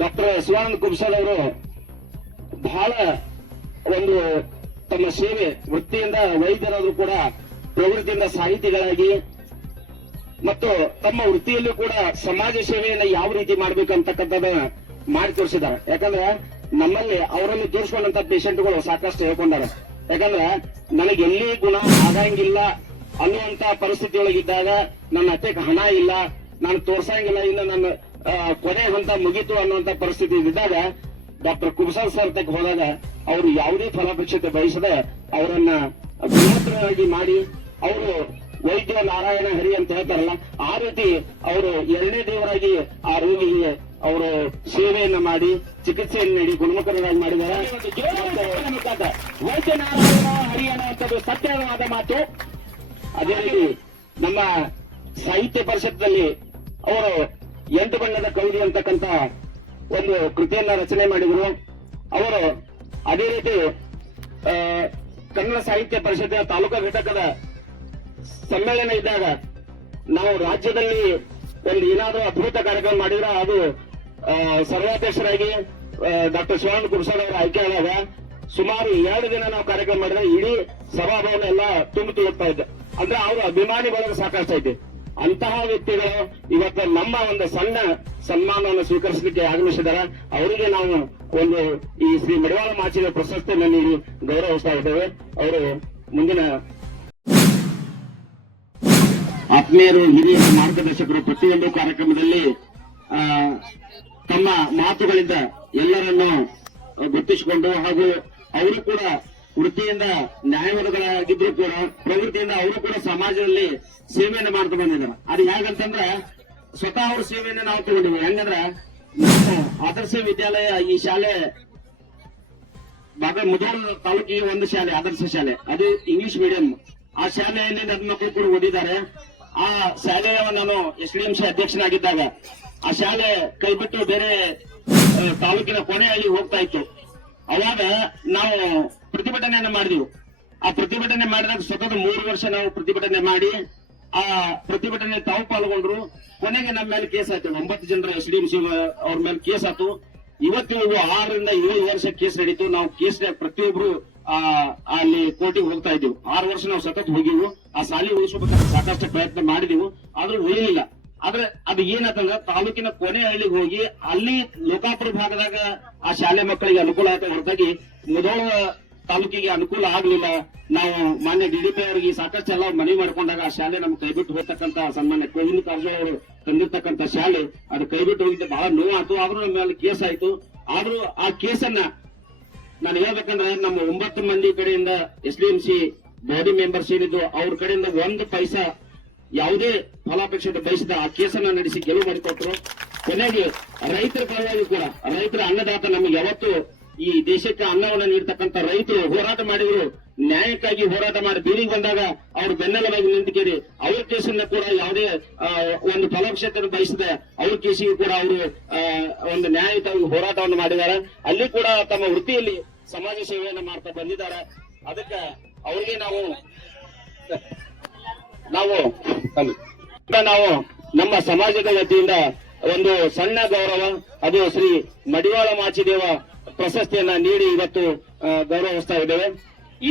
Doctor Shivananda ಕುಂಸಲ್ ಅವರು ಬಹಳ ಒಂದು ತಮ್ಮ ಸೇವೆ ವೃತ್ತಿಯಿಂದ ವೈದ್ಯರಾದ್ರೂ ಕೂಡ ಪ್ರವೃತ್ತಿಯಿಂದ ಸಾಹಿತಿಗಳಾಗಿ ಮತ್ತು ತಮ್ಮ ವೃತ್ತಿಯಲ್ಲೂ ಕೂಡ ಸಮಾಜ ಸೇವೆಯನ್ನ ಯಾವ ರೀತಿ ಮಾಡ್ಬೇಕು ಅಂತಕ್ಕಂಥದ್ದನ್ನ ಮಾಡಿ ತೋರಿಸಿದ್ದಾರೆ. ಯಾಕಂದ್ರೆ ನಮ್ಮಲ್ಲಿ ಅವರಲ್ಲಿ ತೋರಿಸ್ಕೊಂಡಂತ ಪೇಷಂಟ್ಗಳು ಸಾಕಷ್ಟು ಹೇಳ್ಕೊಂಡಾರೆ. ಯಾಕಂದ್ರೆ ನನಗೆ ಎಲ್ಲಿ ಗುಣ ಆಗಂಗಿಲ್ಲ ಅನ್ನುವಂತ ಪರಿಸ್ಥಿತಿಯೊಳಗಿದ್ದಾಗ ನನ್ನ ಹತ್ತಿರ ಹಣ ಇಲ್ಲ, ನಾನು ತೋರ್ಸಂಗಿಲ್ಲ, ಇನ್ನು ನನ್ನ ಕೊನೆ ಹಂತ ಮುಗೀತು ಅನ್ನುವಂತ ಪರಿಸ್ಥಿತಿ ಇದ್ದಾಗ ಡಾಕ್ಟರ್ ಕುಂಸಲ್ ಸರ್ ತಕ್ಕ ಹೋದಾಗ ಅವರು ಯಾವುದೇ ಫಲಾಪೇಕ್ಷತೆ ಬಯಸದೆ ಅವರನ್ನ ಗುಣಮುಖರಾಗಿ ಮಾಡಿ ಅವರು ವೈದ್ಯ ನಾರಾಯಣ ಹರಿ ಅಂತ ಹೇಳ್ತಾರಲ್ಲ ಆ ರೀತಿ ಅವರು ಎರಡನೇ ದೇವರಾಗಿ ಆ ರೋಗಿಗೆ ಅವರು ಸೇವೆಯನ್ನ ಮಾಡಿ ಚಿಕಿತ್ಸೆಯನ್ನು ನೀಡಿ ಗುಣಮುಖರಾಗಿ ಮಾಡಿದ್ದಾರೆ. ವೈದ್ಯ ನಾರಾಯಣ ಹರಿ ಅನ್ನುವಂಥದ್ದು ಸತ್ಯವಾದ ಮಾತು. ಅದೇ ರೀತಿ ನಮ್ಮ ಸಾಹಿತ್ಯ ಪರಿಷತ್ನಲ್ಲಿ ಅವರು 8 ಬಣ್ಣದ ಕವಿತೆ ಅಂತಕ್ಕಂಥ ಒಂದು ಕೃತಿಯನ್ನ ರಚನೆ ಮಾಡಿದ್ರು. ಅವರು ಅದೇ ರೀತಿ ಕನ್ನಡ ಸಾಹಿತ್ಯ ಪರಿಷತ್ತಿನ ತಾಲೂಕಾ ಘಟಕದ ಸಮ್ಮೇಳನ ಇದ್ದಾಗ ನಾವು ರಾಜ್ಯದಲ್ಲಿ ಒಂದು ಏನಾದರೂ ಅದ್ಭುತ ಕಾರ್ಯಕ್ರಮ ಮಾಡಿದ್ರೆ ಅದು ಸರ್ವಾಧ್ಯಕ್ಷರಾಗಿ ಡಾಕ್ಟರ್ ಶಿವಾನಂದ ಕುಂಸಲ್ ಅವರ ಆಯ್ಕೆ ಆದಾಗ ಸುಮಾರು 2 ದಿನ ನಾವು ಕಾರ್ಯಕ್ರಮ ಮಾಡಿದ್ರೆ ಇಡೀ ಸಭಾಭವನ ಎಲ್ಲ ತುಂಬಿ ಹೋಗ್ತಾ ಇದ್ದೆ. ಅಂದ್ರೆ ಅವರು ಅಭಿಮಾನಿ ಬಳಗ ಸಾಕಷ್ಟು ಐತೆ. ಅಂತಹ ವ್ಯಕ್ತಿಗಳು ಇವತ್ತು ನಮ್ಮ ಒಂದು ಸಣ್ಣ ಸನ್ಮಾನವನ್ನು ಸ್ವೀಕರಿಸಲಿಕ್ಕೆ ಆಗಮಿಸಿದ್ದಾರೆ. ಅವರಿಗೆ ನಾವು ಒಂದು ಈ ಶ್ರೀ ಮಡಿವಾಳ ಮಾಚಿದೇವ ಪ್ರಶಸ್ತಿಯನ್ನು ನೀಡಿ ಗೌರವಿಸ್ತಾ ಇದ್ದೇವೆ. ಅವರು ಮುಂದಿನ ಆತ್ಮೀಯರು, ಹಿರಿಯ ಮಾರ್ಗದರ್ಶಕರು ಪ್ರತಿಯೊಂದು ಕಾರ್ಯಕ್ರಮದಲ್ಲಿ ತಮ್ಮ ಮಾತುಗಳಿಂದ ಎಲ್ಲರನ್ನು ಗುರುತಿಸಿಕೊಂಡು ಹಾಗೂ ಅವರು ಕೂಡ ವೃತ್ತಿಯಿಂದ ನ್ಯಾಯವಾದಿಗಳಾಗಿದ್ರು ಕೂಡ ಪ್ರವೃತ್ತಿಯಿಂದ ಅವರು ಕೂಡ ಸಮಾಜದಲ್ಲಿ ಸೇವೆಯನ್ನು ಮಾಡ್ತಾ ಬಂದಿದ್ದಾರೆ. ಅದು ಹೇಗಂತಂದ್ರೆ ಸ್ವತಃ ಅವ್ರ ಸೇವೆಯನ್ನ ನಾವು ತಗೊಂಡಿವಿ. ಹೆಂಗಂದ್ರೆ ನಾವು ಆದರ್ಶ ವಿದ್ಯಾಲಯ ಈ ಶಾಲೆ ಮುಧೋಳ ತಾಲೂಕಿಗೆ ಒಂದು ಶಾಲೆ ಆದರ್ಶ ಶಾಲೆ, ಅದು ಇಂಗ್ಲಿಷ್ ಮೀಡಿಯಂ. ಆ ಶಾಲೆಯಲ್ಲಿ ನನ್ನ ಮಕ್ಕಳು ಕೂಡ ಓದಿದ್ದಾರೆ. ಆ ಶಾಲೆಯ ನಾನು SDMC ಅಧ್ಯಕ್ಷನಾಗಿದ್ದಾಗ ಆ ಶಾಲೆ ಕೈಬಿಟ್ಟು ಬೇರೆ ತಾಲೂಕಿನ ಕೊನೆಯಲ್ಲಿ ಹೋಗ್ತಾ ಇತ್ತು. ಅವಾಗ ನಾವು ಪ್ರತಿಭಟನೆಯನ್ನ ಮಾಡಿದೆವು. ಆ ಪ್ರತಿಭಟನೆ ಮಾಡಿದಾಗ ಸತತ 3 ವರ್ಷ ನಾವು ಪ್ರತಿಭಟನೆ ಮಾಡಿ ಆ ಪ್ರತಿಭಟನೆ ತಾವು ಪಾಲ್ಗೊಂಡ್ರು. ಕೊನೆಗೆ ನಮ್ಮ ಮೇಲೆ ಕೇಸ್ ಆಯ್ತು. 9 ಜನರ SDMC ಅವ್ರ ಮೇಲೆ ಕೇಸ್ ಆಯ್ತು. ಇವತ್ತಿಗೂ 6 ರಿಂದ 7 ವರ್ಷ ಕೇಸ್ ನಡೀತು. ನಾವು ಕೇಸ್ ಪ್ರತಿಯೊಬ್ರು ಅಲ್ಲಿ ಕೋರ್ಟಿಗೆ ಹೋಗ್ತಾ ಇದ್ದೀವಿ. 6 ವರ್ಷ ನಾವು ಸತತ ಹೋಗಿವು. ಆ ಸಾಲಿ ಉಳಿಸಬೇಕಾದ್ರೆ ಸಾಕಷ್ಟು ಪ್ರಯತ್ನ ಮಾಡಿದೆವು, ಆದ್ರೂ ಉಳಿಲಿಲ್ಲ. ಆದ್ರೆ ಅದು ಏನಂತಂದ್ರೆ ತಾಲೂಕಿನ ಕೊನೆ ಹಳ್ಳಿಗೆ ಹೋಗಿ ಅಲ್ಲಿ ಲೋಕಾಪುರ ಭಾಗದಾಗ ಆ ಶಾಲೆ ಮಕ್ಕಳಿಗೆ ಅನುಕೂಲ ಆಯ್ತು ಹೊರತಾಗಿ ಮುಧೋಳ ತಾಲೂಕಿಗೆ ಅನುಕೂಲ ಆಗ್ಲಿಲ್ಲ. ನಾವು ಮಾನ್ಯ DDP ಅವರಿಗೆ ಸಾಕಷ್ಟು ಎಲ್ಲ ಮನವಿ ಮಾಡ್ಕೊಂಡಾಗ ಆ ಶಾಲೆ ನಮ್ಗೆ ಕೈಬಿಟ್ಟು ಹೋಗ್ತಕ್ಕಂತ ಸನ್ಮಾನ್ಯ ಗೋವಿಂದ ಕಾರಜೋಳ ಅವರು ತಂದಿರ್ತಕ್ಕಂಥ ಶಾಲೆ ಅದು ಕೈಬಿಟ್ಟು ಹೋಗಿದ್ದೆ ಬಹಳ ನೋವಾಯ್ತು. ಆದ್ರೂ ನಮ್ಮ ಮೇಲೆ ಕೇಸ್ ಆಯ್ತು. ಆದ್ರೂ ಆ ಕೇಸನ್ನ ನಾನು ಹೇಳ್ಬೇಕಂದ್ರೆ ನಮ್ಮ 9 ಮಂದಿ ಕಡೆಯಿಂದ SDMC ಬಾಡಿ ಮೆಂಬರ್ಸ್ ಏನಿದ್ದು ಅವ್ರ ಕಡೆಯಿಂದ 1 ಪೈಸಾ ಯಾವುದೇ ಫಲಾಪೇಕ್ಷತೆ ಬಯಸಿದ ಆ ಕೇಸನ್ನ ನಡೆಸಿ ಗೆಲುವು ಮಾಡಿಕೊಟ್ರು. ಕೊನೆಗೆ ರೈತರ ಪರವಾಗಿ ಕೂಡ ರೈತರ ಅನ್ನದಾತ ನಮಗೆ ಯಾವತ್ತು ಈ ದೇಶಕ್ಕೆ ಅನ್ನವನ್ನು ನೀಡತಕ್ಕಂತ ರೈತರು ಹೋರಾಟ ಮಾಡಿದ್ರು. ನ್ಯಾಯಕ್ಕಾಗಿ ಹೋರಾಟ ಮಾಡಿ ಬೀದಿಗೆ ಬಂದಾಗ ಅವ್ರ ಬೆನ್ನೆಲುಬಾಗಿ ನಿಂತುಕೇರಿ ಅವ್ರ ಕೇಸನ್ನ ಕೂಡ ಯಾವುದೇ ಒಂದು ಫಲಾಪೇಕ್ಷತೆ ಬಯಸಿದೆ ಅವ್ರ ಕೇಸಿಗೂ ಕೂಡ ಅವರು ಒಂದು ನ್ಯಾಯಯುತವಾಗಿ ಹೋರಾಟವನ್ನು ಮಾಡಿದ್ದಾರೆ. ಅಲ್ಲಿ ಕೂಡ ತಮ್ಮ ವೃತ್ತಿಯಲ್ಲಿ ಸಮಾಜ ಸೇವೆಯನ್ನು ಮಾಡ್ತಾ ಬಂದಿದ್ದಾರೆ. ಅದಕ್ಕೆ ಅವರಿಗೆ ನಾವು ನಮ್ಮ ಸಮಾಜದ ವತಿಯಿಂದ ಒಂದು ಸಣ್ಣ ಗೌರವ, ಅದು ಶ್ರೀ ಮಡಿವಾಳ ಮಾಚಿದೇವ ಪ್ರಶಸ್ತಿಯನ್ನ ನೀಡಿ ಇವತ್ತು ಗೌರವಿಸ್ತಾ ಇದ್ದೇವೆ. ಈ